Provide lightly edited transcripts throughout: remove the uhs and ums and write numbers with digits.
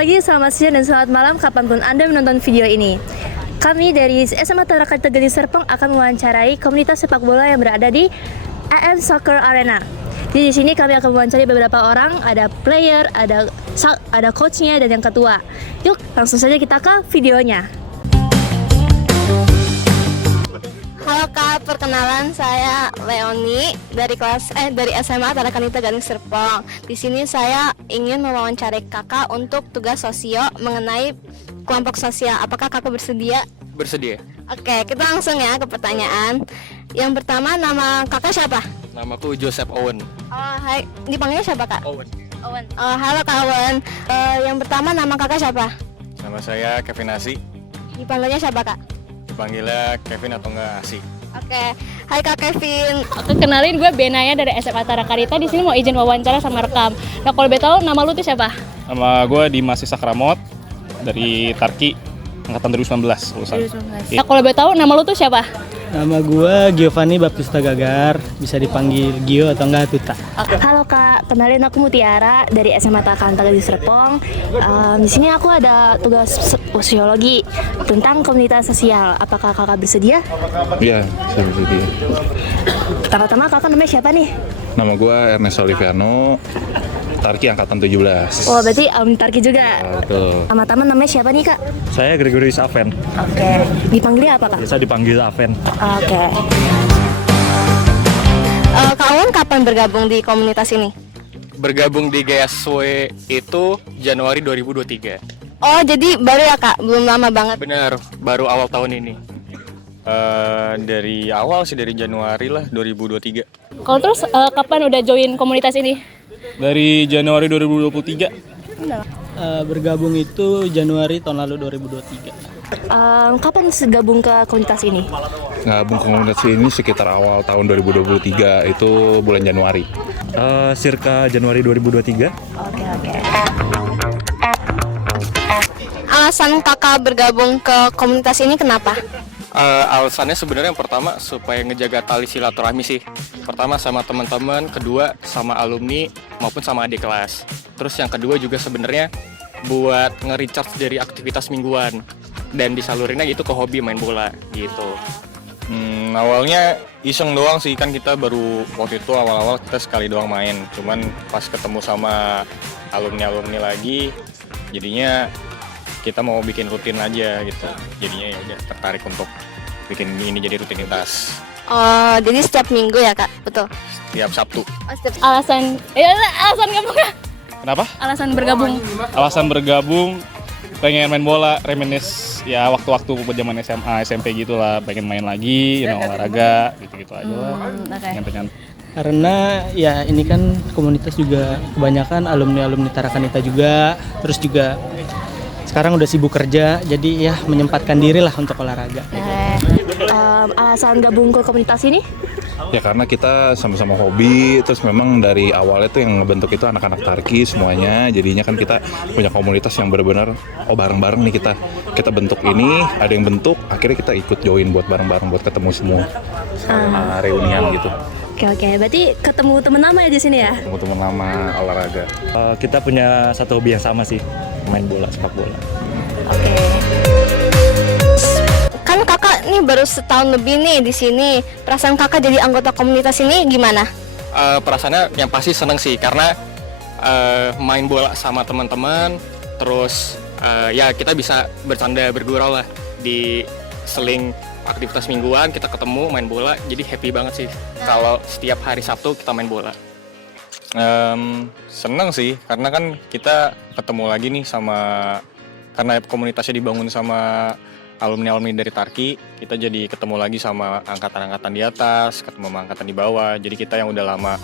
pagi, selamat siang, dan selamat malam kapanpun Anda menonton video ini. Kami dari SMA Tarakan Tegal Serpong akan mewawancarai komunitas sepak bola yang berada di AM Soccer Arena. Jadi di sini kami akan mewawancarai beberapa orang, ada player, ada coachnya, dan yang ketua. Yuk, langsung saja kita ke videonya. Halo Kak, perkenalan saya Leoni dari SMA Tarakan Tegal Serpong. Di sini saya ingin mewawancarai Kakak untuk tugas sosio mengenai kelompok sosial. Apakah Kakak bersedia? Bersedia. Oke, kita langsung ya ke pertanyaan. Yang pertama, nama Kakak siapa? Namaku Joseph Owen. Oh, hai. Dipanggilnya siapa Kak? Owen. Owen. Oh, halo Kak Owen. Yang pertama, nama Kakak siapa? Nama saya Kevin Asi. Dipanggilnya siapa Kak? Dipanggilnya Kevin atau enggak Asi. Oke. Hai Kak Kevin. Oke, kenalin, gue Benaya dari SMA Tarakanita. Di sini mau izin wawancara sama rekam. Nah, kalau boleh tahu nama lu tuh siapa? Nama gue Dimas Sakramot dari Tarki angkatan 2019 lulusan. 2019. Nah, kalau boleh tahu nama lu tuh siapa? Nama gue Giovanni Baptista Gagar, bisa dipanggil Gio atau enggak Tuta. Halo Kak, kenalin aku Mutiara dari SMA Tarakan Tegal Serpong. Di sini aku ada tugas sosiologi tentang komunitas sosial. Apakah Kakak bersedia? Iya, saya bersedia. Pertama-tama Kakak namanya siapa nih? Nama gue Ernest Oliviano, Tarki angkatan 17. Oh, berarti alumni Tarki juga. Betul. Teman-teman namanya siapa nih Kak? Saya Gregory Saven, Oke. Dipanggilnya apa Kak? biasa dipanggil Saven. Oke. Kak Owen kapan bergabung di komunitas ini? Bergabung di GSW itu Januari 2023. Oh, jadi baru ya Kak? Belum lama banget. Benar, baru awal tahun ini. Dari awal sih, dari Januari lah 2023. Kalau terus kapan udah join komunitas ini? Dari Januari 2023. Bergabung itu Januari tahun lalu 2023. Kapan gabung ke komunitas ini? Gabung ke komunitas ini sekitar awal tahun 2023, itu bulan Januari. Circa Januari 2023. Oke. Alasan Kakak bergabung ke komunitas ini kenapa? Alasannya sebenarnya yang pertama supaya ngejaga tali silaturahmi sih. Pertama sama teman-teman, kedua sama alumni maupun sama adik kelas. Terus yang kedua juga sebenarnya buat nge-recharge dari aktivitas mingguan dan disalurinnya gitu ke hobi main bola gitu. Awalnya iseng doang sih, kan kita baru waktu itu awal-awal kita sekali doang main. Cuman pas ketemu sama alumni lagi, jadinya kita mau bikin rutin aja gitu. Jadinya ya udah tertarik untuk bikin ini jadi rutinitas. Oh, jadi setiap minggu ya Kak? Betul. Tiap Sabtu. Oh, setiap... Alasan gabung ya? Kenapa? Alasan bergabung. Alasan bergabung pengen main bola, reminis ya waktu-waktu zaman SMA, SMP gitu lah, pengen main lagi, olahraga gitu-gitu aja lah. Oke. Karena ya ini kan komunitas juga kebanyakan alumni Tarakanita juga, terus juga sekarang udah sibuk kerja, jadi ya menyempatkan diri lah untuk olahraga. Alasan gabung ke komunitas ini? Ya karena kita sama-sama hobi, terus memang dari awalnya tuh yang ngebentuk itu anak-anak Tarki semuanya. Jadinya kan kita punya komunitas yang benar-benar bareng-bareng nih kita bentuk ini, ada yang bentuk, akhirnya kita ikut join buat bareng-bareng buat ketemu semua. Reunian gitu. Oke. Berarti ketemu teman lama ya di sini ya? Ketemu teman lama olahraga. Kita punya satu hobi yang sama sih, main bola, sepak bola. Oke. Kan Kakak nih baru setahun lebih nih di sini. Perasaan Kakak jadi anggota komunitas ini gimana? Perasaannya yang pasti seneng sih, karena main bola sama teman-teman, terus ya kita bisa bercanda bergurau lah di seling aktivitas mingguan, kita ketemu main bola, jadi happy banget sih kalau setiap hari Sabtu kita main bola. Seneng sih, karena kan kita ketemu lagi nih karena komunitasnya dibangun sama alumni dari Tarki, kita jadi ketemu lagi sama angkatan-angkatan di atas, ketemu sama angkatan di bawah. Jadi kita yang udah lama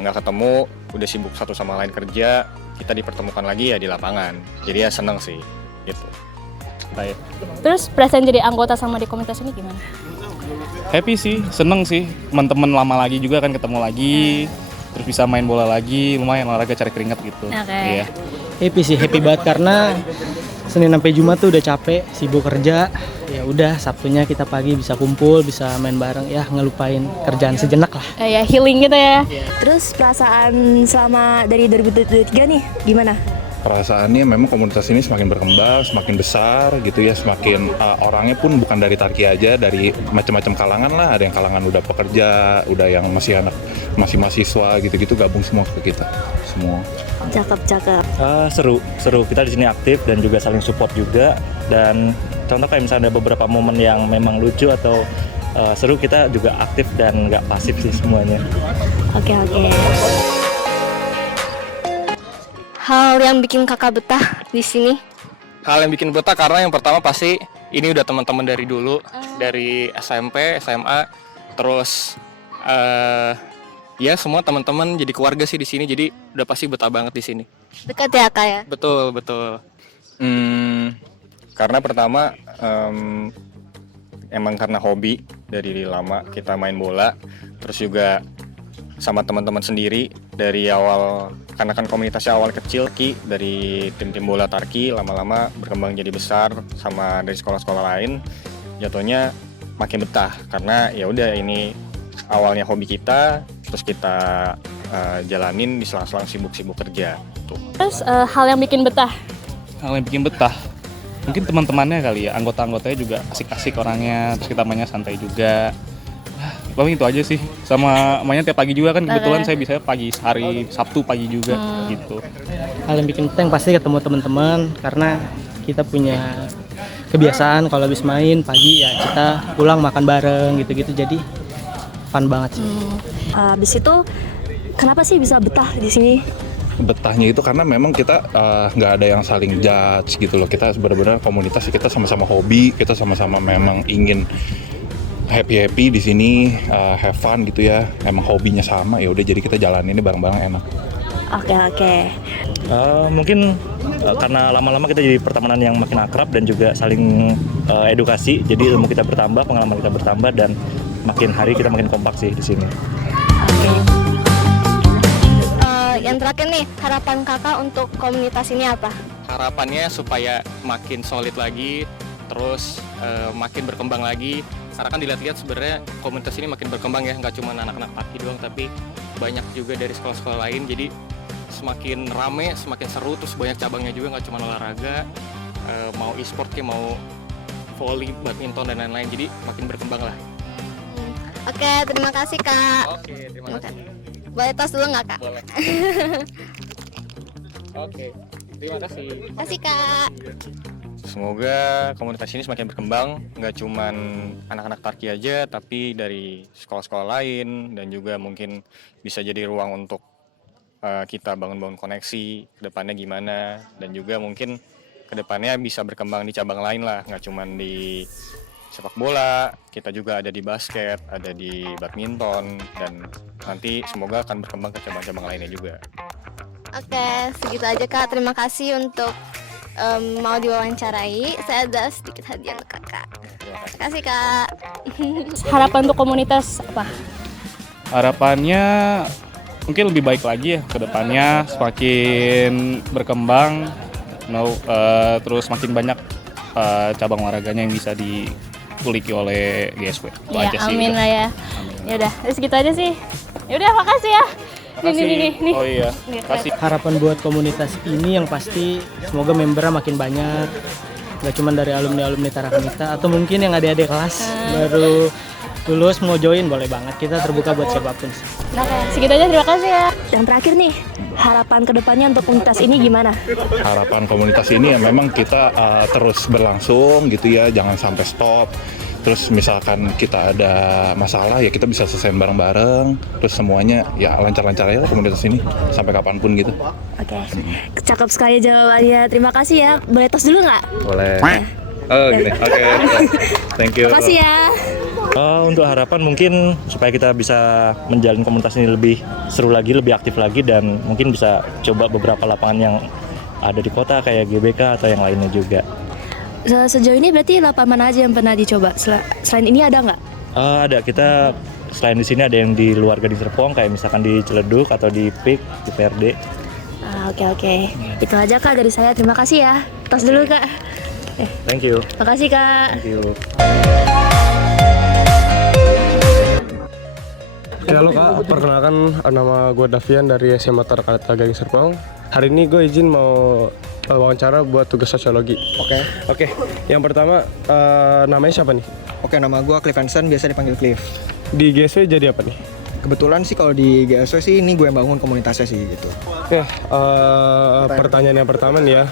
nggak ketemu, udah sibuk satu sama lain kerja, kita dipertemukan lagi ya di lapangan. Jadi ya seneng sih, gitu. Baik. Terus perasaan jadi anggota sama di komunitas ini gimana? Happy sih, seneng sih. Teman-teman lama lagi juga kan ketemu lagi, terus bisa main bola lagi, lumayan olahraga cari keringat gitu. Oke. Iya. Happy banget karena Senin sampai Jumat tuh udah capek, sibuk kerja. Ya udah, Sabtunya kita pagi bisa kumpul, bisa main bareng, ya ngelupain kerjaan sejenak lah. Ya healing gitu ya. Terus perasaan selama dari 2023 nih gimana? perasaannya memang komunitas ini semakin berkembang, semakin besar gitu ya, semakin orangnya pun bukan dari Tarki aja, dari macam-macam kalangan lah, ada yang kalangan udah pekerja, udah yang masih mahasiswa gitu-gitu gabung semua ke kita semua. Cakep. Seru kita di sini aktif dan juga saling support juga, dan contoh kayak misalnya ada beberapa momen yang memang lucu atau seru, kita juga aktif dan nggak pasif sih semuanya. Oke. Hal yang bikin kakak betah di sini? Hal yang bikin betah karena yang pertama pasti ini udah teman-teman dari dulu, dari SMP, SMA, terus ya semua teman-teman jadi keluarga sih di sini, jadi udah pasti betah banget di sini. Dekat ya kak ya? Betul. Karena pertama emang karena hobi dari lama kita main bola, terus juga sama teman-teman sendiri dari awal, karena kan komunitasnya awal kecil dari tim-tim bola Tarki, lama-lama berkembang jadi besar sama dari sekolah-sekolah lain, jatuhnya makin betah karena ya udah ini awalnya hobi kita, terus kita jalanin di selang-selang sibuk-sibuk kerja. Tuh. Terus hal yang bikin betah? Hal yang bikin betah, mungkin teman-temannya kali ya, anggota-anggotanya juga asik-asik orangnya, terus kita mainnya santai juga. Paling itu aja sih, sama mainnya tiap pagi juga kan, kebetulan saya bisa pagi, hari Sabtu pagi juga gitu. Hal yang bikin betah yang pasti ketemu teman-teman, karena kita punya kebiasaan kalau habis main pagi ya kita pulang makan bareng gitu-gitu, jadi fun banget sih. Habis itu kenapa sih bisa betah di sini? Betahnya itu karena memang kita nggak ada yang saling judge gitu loh, kita benar-benar komunitas, kita sama-sama hobi, kita sama-sama memang ingin happy di sini, have fun gitu ya, emang hobinya sama, ya udah jadi kita jalanin ini bareng-bareng enak. Oke. Mungkin karena lama-lama kita jadi pertemanan yang makin akrab dan juga saling edukasi, jadi ilmu kita bertambah, pengalaman kita bertambah, dan makin hari kita makin kompak sih di sini. Yang terakhir nih, harapan kakak untuk komunitas ini apa? Harapannya supaya makin solid lagi, terus makin berkembang lagi. Karena kan dilihat-lihat sebenarnya komunitas ini makin berkembang ya, nggak cuma anak-anak Tarki doang, tapi banyak juga dari sekolah-sekolah lain. Jadi semakin rame, semakin seru, terus banyak cabangnya juga, nggak cuma olahraga, mau e-sport kayak mau volley, badminton dan lain-lain. Jadi makin berkembang lah. Oke, terima kasih kak. Oke, terima kasih. Boleh tos dulu nggak kak? Boleh. Oke, terima kasih. Terima kasih kak. Semoga komunitas ini semakin berkembang, nggak cuman anak-anak Tarki aja, tapi dari sekolah-sekolah lain, dan juga mungkin bisa jadi ruang untuk kita bangun-bangun koneksi ke depannya gimana, dan juga mungkin ke depannya bisa berkembang di cabang lain lah, nggak cuman di sepak bola, kita juga ada di basket, ada di badminton, dan nanti semoga akan berkembang ke cabang-cabang lainnya juga. Oke, segitu aja kak. Terima kasih untuk mau diwawancarai. Saya ada sedikit hadiah untuk kakak. Terima kasih kak. Harapan untuk komunitas apa? Harapannya mungkin lebih baik lagi ya ke depannya, semakin berkembang, terus makin banyak cabang olahraganya yang bisa dikuliki oleh GSW. Itu Ya, aja sih, amin udah. lah ya. Ya udah, segitu aja sih. Ya udah, makasih ya. Nih. Oh iya, Nih, kasih. Harapan buat komunitas ini yang pasti semoga membernya makin banyak, nggak cuma dari alumni Tarakanita, atau mungkin yang adik-adik kelas baru lulus mau join, boleh banget, kita terbuka buat siapapun. Nah, segitu aja, terima kasih ya. Yang terakhir nih, harapan kedepannya untuk komunitas ini gimana? Harapan komunitas ini ya memang kita terus berlangsung gitu ya, jangan sampai stop. Terus misalkan kita ada masalah ya kita bisa selesaiin bareng-bareng, terus semuanya ya lancar-lancar aja lah komunitas ini sampai kapanpun gitu. Oke, cakep sekali jawabannya. Terima kasih ya. Boleh tos dulu nggak? Boleh. Oh gini, oke. Thank you. Makasih ya. Untuk harapan mungkin supaya kita bisa menjalin komunitas ini lebih seru lagi, lebih aktif lagi, dan mungkin bisa coba beberapa lapangan yang ada di kota kayak GBK atau yang lainnya juga. Sejauh ini berarti lapangan mana aja yang pernah dicoba? Selain ini ada nggak? Ada, kita selain di sini ada yang di luar Gading Serpong kayak misalkan di Ciledug atau di PIK, di PRD. Oke. Itu aja kak dari saya. Terima kasih ya. Tos dulu kak. Thank you. Makasih kak. Thank you. Ya halo kak, perkenalkan nama gue Davian dari SMA Tarakanita Gading Serpong. Hari ini gue izin mau wawancara buat tugas sosiologi. Oke. Yang pertama, namanya siapa nih? Oke, nama gue Cliff Hansen, biasa dipanggil Cliff. Di GSW jadi apa nih? Kebetulan sih kalau di GSW sih ini gue yang bangun komunitasnya sih gitu. Oke, pertanyaan yang pertama nih ya,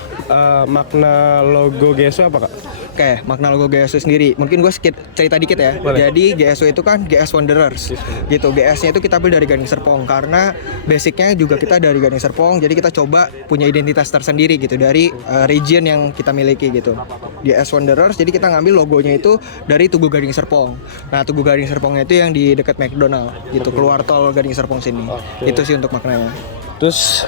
makna logo GSW apa kak? Oke, makna logo GSW sendiri. Mungkin gue cerita dikit ya. Boleh. Jadi GSW itu kan GS Wanderers. Gitu. GS-nya itu kita ambil dari Gading Serpong karena basicnya juga kita dari Gading Serpong. Jadi kita coba punya identitas tersendiri gitu dari region yang kita miliki gitu. GS Wanderers. Jadi kita ngambil logonya itu dari Tugu Gading Serpong. Nah, Tugu Gading Serpongnya itu yang di dekat McDonald gitu, keluar tol Gading Serpong sini. Itu sih untuk maknanya. Terus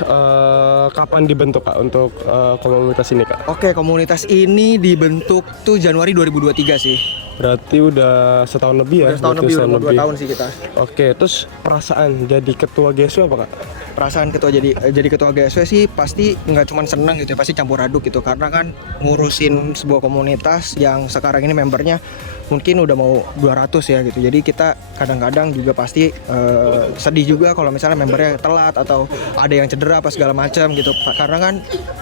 kapan dibentuk kak untuk komunitas ini kak? Oke, komunitas ini dibentuk tuh Januari 2023 sih. Berarti udah setahun lebih ya? Udah setahun lebih, udah mau 2 tahun sih kita. Oke, terus perasaan jadi ketua GSW apa kak? Perasaan jadi ketua GSW sih pasti nggak cuma senang gitu ya, pasti campur aduk gitu karena kan ngurusin sebuah komunitas yang sekarang ini membernya mungkin udah mau 200 ya gitu. Jadi kita kadang-kadang juga pasti sedih juga kalau misalnya membernya telat atau ada yang cedera apa segala macam gitu. Karena kan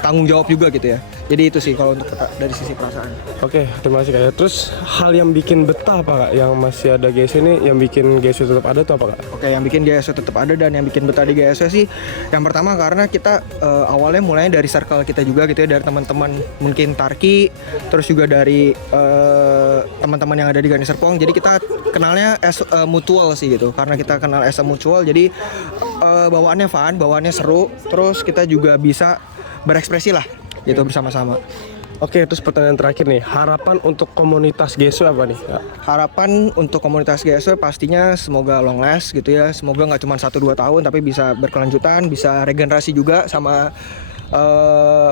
tanggung jawab juga gitu ya. Jadi itu sih kalau untuk dari sisi perasaan. Oke, terima kasih kak. Terus hal yang bikin betah apa kak? Yang masih ada GSW ini, yang bikin GSW tetap ada tuh apa kak? Oke, yang bikin GSW tetap ada dan yang bikin betah di GSW sih yang pertama karena kita awalnya mulainya dari circle kita juga gitu ya, dari teman-teman mungkin Tarki, terus juga dari teman-teman yang ada di Gading Serpong. Jadi kita kenalnya as mutual sih gitu. Karena kita kenal as a mutual, jadi bawaannya fun, bawaannya seru, terus kita juga bisa berekspresi lah gitu bersama-sama. Oke, terus pertanyaan terakhir nih, harapan untuk komunitas GSW apa nih kak? Harapan untuk komunitas GSW pastinya semoga long last gitu ya. Semoga nggak cuma 1-2 tahun tapi bisa berkelanjutan, bisa regenerasi juga sama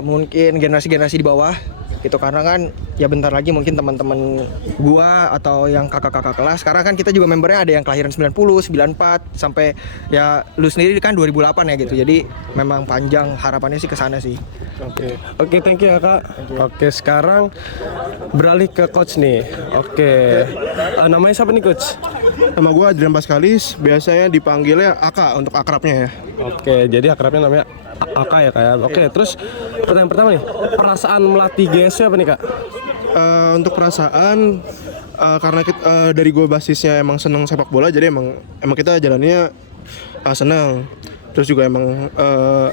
mungkin generasi-generasi di bawah gitu. Karena kan ya bentar lagi mungkin teman-teman gua atau yang kakak-kakak kelas, karena kan kita juga membernya ada yang kelahiran 90, 94 sampai ya lu sendiri kan 2008 ya gitu. Jadi memang panjang, harapannya sih ke sana sih. Oke, thank you ya kak. Oke, sekarang beralih ke coach nih. Oke, namanya siapa nih coach? Nama gue Adrian Paskalis, biasanya dipanggilnya Aka untuk akrabnya ya. Oke, jadi akrabnya namanya Aka ya kak ya. Oke, terus pertanyaan pertama nih, perasaan melatih GSW apa nih kak? Untuk perasaan, karena dari gue basisnya emang seneng sepak bola, jadi emang kita jalannya seneng. Terus juga emang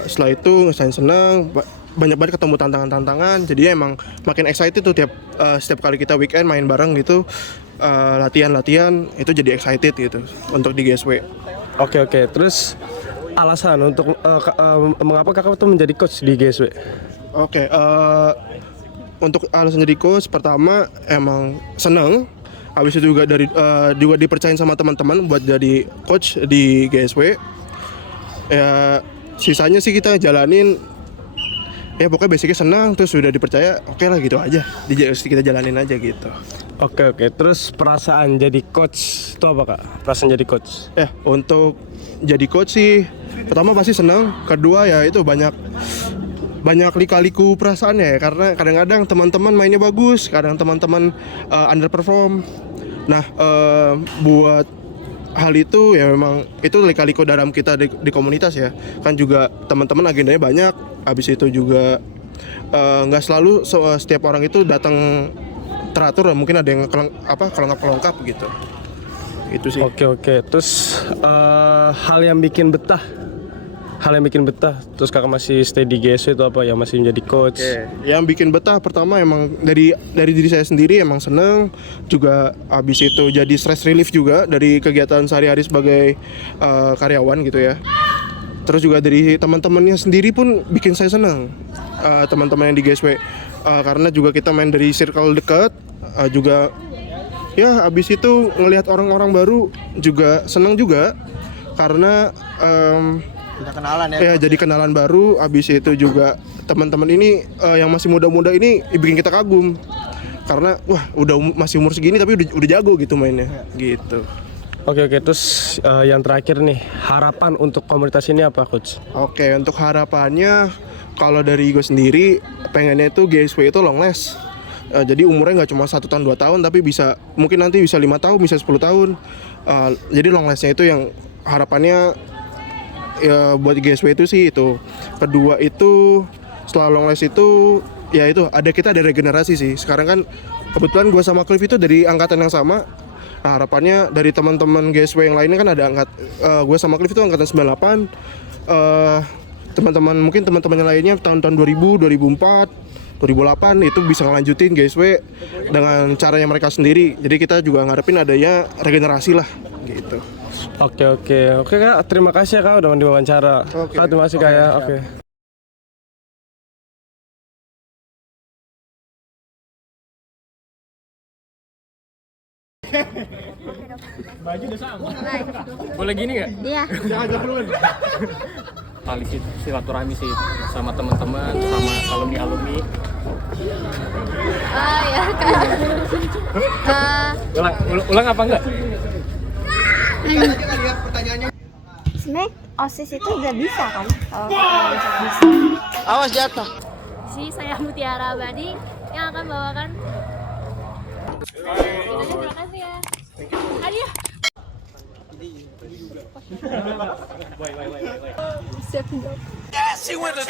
setelah itu ngerasain seneng, banyak banget ketemu tantangan-tantangan, jadi emang makin excited tuh setiap kali kita weekend main bareng gitu, latihan itu jadi excited gitu untuk di GSW. Oke, terus alasan untuk mengapa kakak tuh menjadi coach di GSW? Oke, untuk alasan jadi coach pertama emang seneng, habis itu juga juga dipercayain sama teman-teman buat jadi coach di GSW. Ya sisanya sih kita jalanin, ya pokoknya basicnya senang, terus sudah dipercaya, oke lah gitu aja, kita jalanin aja gitu. Oke, terus perasaan jadi coach itu apa kak? Perasaan jadi coach? Ya untuk jadi coach sih pertama pasti senang, kedua ya itu banyak lika-liku perasaannya ya, karena kadang-kadang teman-teman mainnya bagus, kadang teman-teman underperform. Nah buat hal itu ya memang itu lika-liku dalam kita di komunitas ya, kan juga teman-teman agendanya banyak, habis itu juga nggak selalu setiap orang itu datang teratur, mungkin ada yang kelengkap gitu. Itu sih. Oke, terus hal yang bikin betah, terus kakak masih stay di GSW itu apa ya, masih menjadi coach? Yang bikin betah pertama emang dari diri saya sendiri emang seneng, juga habis itu jadi stress relief juga dari kegiatan sehari-hari sebagai karyawan gitu ya. Terus juga dari teman-temannya sendiri pun bikin saya seneng, teman-teman yang di GSW, karena juga kita main dari circle dekat, juga ya habis itu ngelihat orang-orang baru juga seneng juga, karena Udah kenalan ya. jadi kenalan baru, habis itu juga teman-teman ini yang masih muda-muda ini bikin kita kagum. Karena wah masih umur segini tapi udah jago gitu mainnya gitu. Oke, terus yang terakhir nih, harapan untuk komunitas ini apa coach? Oke, untuk harapannya kalau dari gue sendiri pengennya itu GSW itu long last. Jadi umurnya nggak cuma 1 tahun 2 tahun tapi bisa mungkin nanti bisa 5 tahun, bisa 10 tahun. Jadi long lastnya itu yang harapannya ya buat GSW itu sih itu. Kedua itu setelah long last itu ya itu kita ada regenerasi sih. Sekarang kan kebetulan gue sama Cliff itu dari angkatan yang sama. Nah, harapannya dari teman-teman GSW yang lainnya kan ada gue sama Cliff itu angkatan 98. Teman-teman mungkin teman-teman yang lainnya tahun-tahun 2000, 2004, 2008 itu bisa ngelanjutin GSW dengan caranya mereka sendiri. Jadi kita juga ngarepin adanya regenerasi lah gitu. Oke Kak, terima kasih ya Kak udah diwawancara. Kak, terima kasih Kak ya. Oke. Boleh gini nggak? Iya. Tali silaturahmi sih sama teman-teman, sama alumni-alumni. Ya kan. Ulang apa enggak? Sebenarnya OSIS itu udah bisa kan? Awas jatuh. Si saya Mutiara Abadi yang akan bawakan. Terima kasih ya. Adiah. Yes, he went to